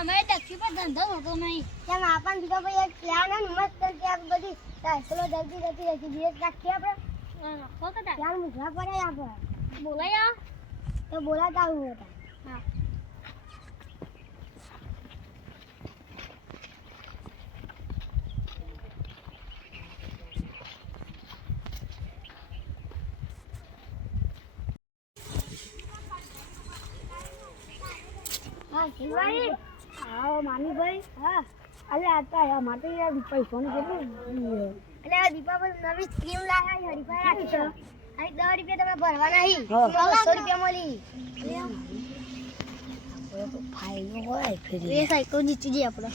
અમારે દક્ષી પર ધંધો હોતો નહીં. કેમ આપણને બીજો ભાઈ એક પ્લાન હે મસ્ત કે આ બધી સાયકલો જલ્દી જતી બીએસ રાખીએ આપણે. રાખો કદા. ચાલ મુઠા પડે આપણે. બોલાયા તો બોલાતા આવું હતા. હા. હા શિવાજી. હા માનીભાઈ. હા અલે આતા યાર માટે યાર પૈસાની કેટલી એટલે આ દીપાવલી નવી સ્કીમ લાયા હરીફાઈ રાખી છે. આ 10 રૂપિયા તમે ભરવા નહીં. 100 રૂપિયા મળી. તો ફાઈલ હોય ફરી એ સાયકલ જીતી જઈ આપણે.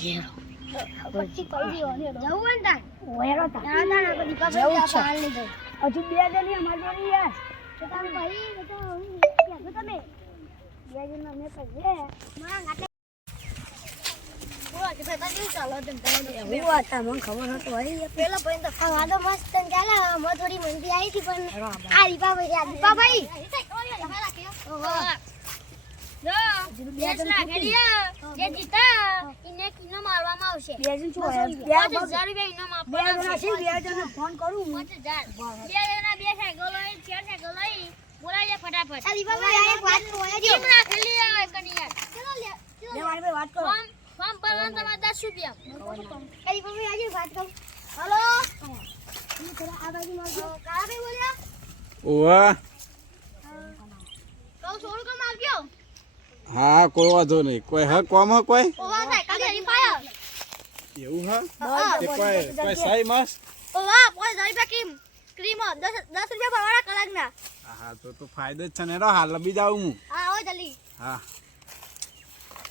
પછી કઈ દીવાની જવું હોય ને તાર ઓયરો તા ના ના આપણે દીપાવલી આ પાલ લઈ જાવ. હજુ 2 જણી અમાર જોડી યાર. તો તમે ભાઈ તો તમે 2 જણ અમે પૈસે મારા ગાતે ચાલો એવું હતા મને ખબર હતો પેલો ભાઈ તો વાદો મસ્ત ચાલે અમારે થોડી મંદી આવી હતી પણ આ દીપાભાઈ જે જીતા એને કિનો મારવામાં આવશે. 2000 ફોન કરું 5000 2 જણા 2 સાયકલ લઈ 4 સાયકલ લઈ બોલાય ફટાફટ. આ દીપાભાઈ એક વાત કહો કેમ રાખેલી આ કનિયા ચલો લે મારી ભાઈ વાત કરો ફોર્મ ભરવાનું તમારે 10 રૂપિયા. આ દીપાભાઈ આજે વાત કહો. હેલો હું થોડા આ બાજુ મળજો. કાળાભાઈ બોલ્યા ઓવા તો સોળ કમ આવજો. હા કોઈ વાંધો નહીં કોઈ હક કોમ હક કોઈ ઓવા સાયકલ ઘરી પાયો એવું હા કે કોઈ સાઈ માસ ઓવા 5000 રૂપિયા ક્રીમ 10 રૂપિયા ભરવાના કલાકના. હા તો ફાયદો જ છે ને રો હાલ લબી જાઉં હું હા આવો જલ્દી. હા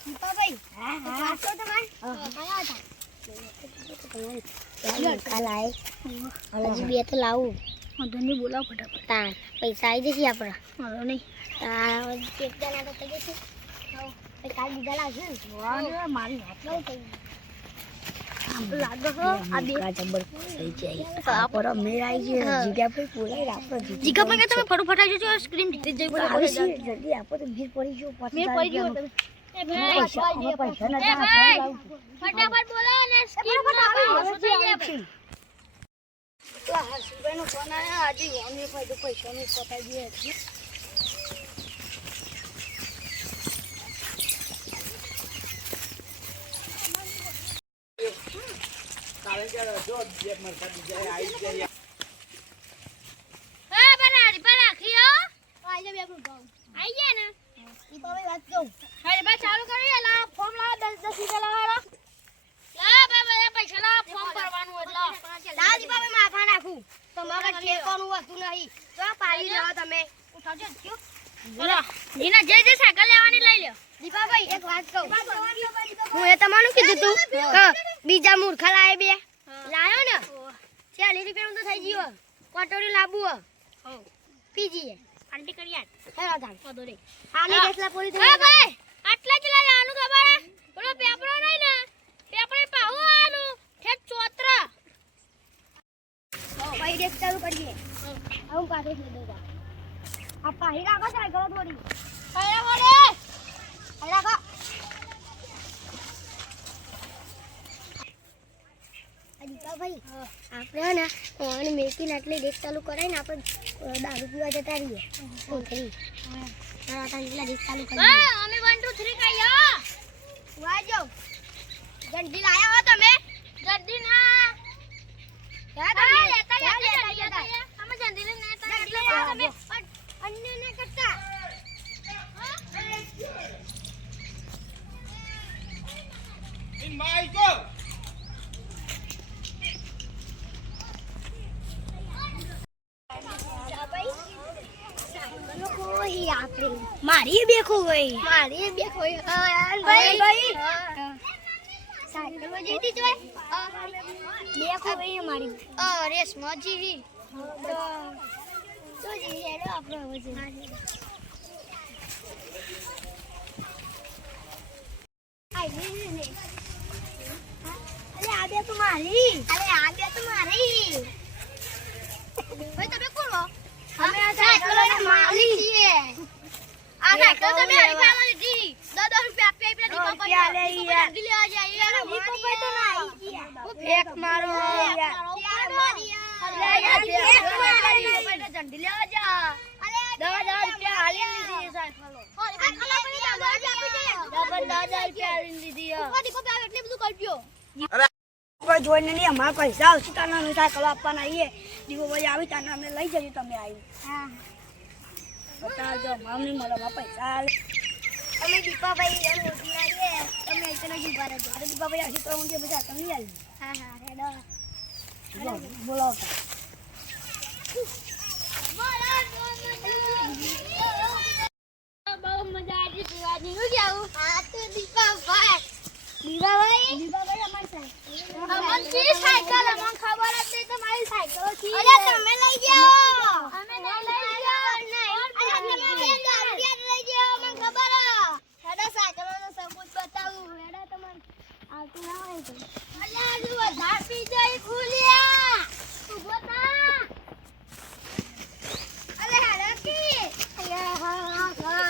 દીપાભાઈ હા વાત તો તમારે કાલ આય હજી 2 તો લાવું ધોની બોલાવ ફટાફટ. તા પૈસા આવી જશે આપણા મારો નહીં એક જણા તો થઈ જશે. કાલ બીજા લાવશે ને મારી વાત નવું થઈ લાગો છો આ બે જબર થઈ જાય આપરો મેર આવી ગયો જીગા પર બોલાય આપરો જીગા પર કે તમે ફટાફટ આવી જજો સ્ક્રીન જીતી જઈ બોલે જલ્દી આપો તો ભીર પડી ગયો મેં પડી ગયો તમે. એ ભાઈ પૈસા ના ફટાફટ બોલો ને સ્ક્રીન પર આવી થઈ જાય. તો હસબન્ડ નો ફોન આયો આજે અમે પૈસા નું કપાઈ ગયો છે. કાલે કે જો એક મર ખાડી જાય આવી જાય એ બરારી પર રાખ્યો આઈ જા બે આપણું આઈ ગયા ને દીપાભાઈ વાત કહું અરે બા ચાલુ કરી લા ફોર્મ લા 10 રૂપિયા લગાડો. લા બા પૈસા લા ફોર્મ ભરવાનું એટલે લા દીપાભાઈ માફા નાખું તમારે ઠેકોનું હતું નહીં તો પાડી લેવા તમે ઉઠાજો કયો બોલો જીના જે સાયકલ લેવાની લઈ લ્યો. દીપાભાઈ એક વાત કહું હું એ તમારું કીધું તું બીજા મૂર્ખા લાય બે લાયો ને 40 રૂપિયાનું તો થઈ ગયો કટોરી લાબુ પીજીએ આંટી કરિયાટ હેરા થાન પદો રે આને કેટલા પોલી થઈ હા ભાઈ આટલા જ લઈ આનું ખબર હે બોલો પેપરો નહીં ને પેપરે પાહુ આનું ઠેક ચોતરા ભાઈ દેખ ચાલુ કરીએ હું કાઢે છે દેવા આ પાહી રાખો સાયકલ થોડી આયા બોલે રાખો દીપાભાઈ આપણે ને અને મેકીને આટલી ડેક ચાલુ કરાય ને આપણે દારૂ પીવા જતા રહીએ કોથળી એટલા ડેક ચાલુ કરી હા અમે 1 2 3 કહીયો વાજો જલ્દી લાયા હો તમે જલ્દી ના લેતા અમે જલ્દી ને તમે અન્ય ને કરતા ઇન માઈકલ મારી બે ખોઈ મારી બે ખોઈ ભાઈ ભાઈ સાયકલ માં જઈતી જોય બે ખોઈ મારી રેસ માં જી તો જી હેડો આપણે હવે જઈએ આઈ ને અરે આ બે તો મારી ભાઈ તમે કોણ હો અમે આ સાયકલ મારી છીએ આ સાયકલ તમે હરીફામાં લીધી 10 રૂપિયા આપે પેલા દીપા ભાઈ લેવા જાય દીપા ભાઈ તો ના આવી ફેક મારો ઝંડી લેવા જા 10,000 રૂપિયા હાલી લીધી સાયકલો કોઈ જોઈને નહીં અમારા પૈસા આવશે તાના અમે સાયકલો આપવાના આવીએ દીવો ભાઈ આવી તાના અમે લઈ જજો તમે આવી બતાવજો અમારે નહીં મળે અમારા પૈસા અમે દીપાભાઈ તમે ઇતને જ ઉભા રહેજો અરે દીપા ભાઈ હજી તો ઊંઘે બધા તમે આવી હા રેડો બોલાવતા બહુ મજા આવી પીવાની હું જાઉં હા તો દીપાભાઈ અમારી સાયકલ અમને ખબર જ નહીં તમારી સાયકલ છે અરે તમે લઈ જાઓ અમે નહીં લઈ જાઓ નહીં લઈ જાઓ મને ખબર હેડા સાયકલનો સબૂત બતાવું હેડા તમને આવતું ના હોય તો અલ્યા જો વધાર પી જાય ખુલ્યા ઉભો થા અરે હેડા કી અલ્યા હા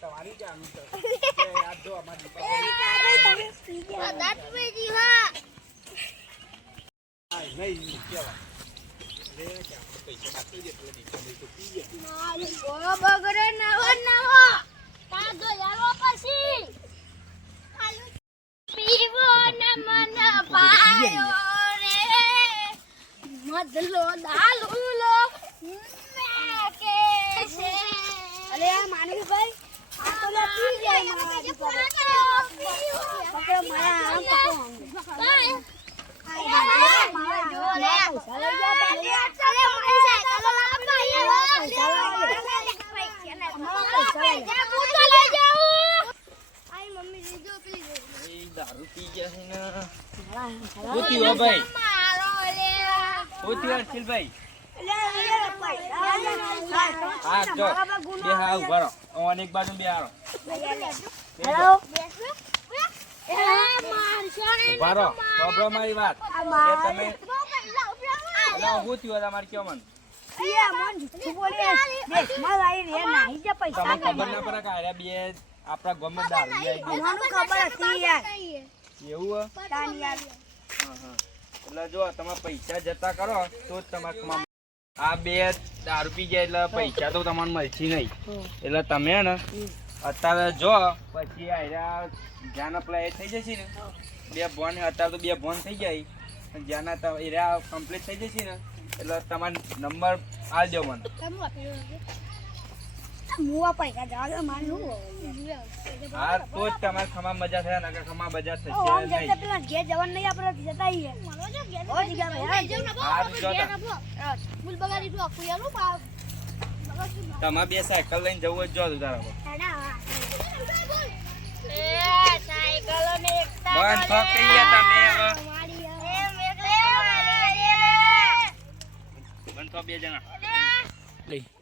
તમારી જાનું તો આ જો અમારી નહીં કેવા રે કે આપણે પૈસા બાકી દે એટલે દીકરા તો પીએ અરે આ માનવી ભાઈ આ તો લે પી જાય મારા દીકરા પકડો મારા આમ દારૂ પી ગયા છે ને ઉતી હો ભાઈ ઉતી હર્ષિલભાઈ હા જો બે હા ઉભા રહો અનેક બાજુ બે હારો હેલો ઉભા રહો ખબર મારી વાત કે તમે હું થયું તમારે કેવો મન તમે ખબર ના પડે કે આર્યા બે આપણા ગામમાં દારૂ લઈ એવું એટલે જો તમે પૈસા જતા કરો તો જ તમારે આ બે દારૂ પી જાય એટલે પૈસા તો તમને મળશે નહીં એટલે તમે ને અત્યારે જો પછી આર્યા જ્યાં પેલા એ થઈ જશે ને બે ભોન અત્યારે તો બે ભોન થઈ જાય જ્યાં એરિયા કમ્પ્લીટ થઈ જશે ને એટલે તમારે નંબર આપજો મને હા તો જ તમારે ખમા મજા થયા નકર ખમા મજા થશે તમે બે સાયકલ લઈને જવું જ જો તારા બંધ ફક્ત તમે બંધ બે જણા લઈ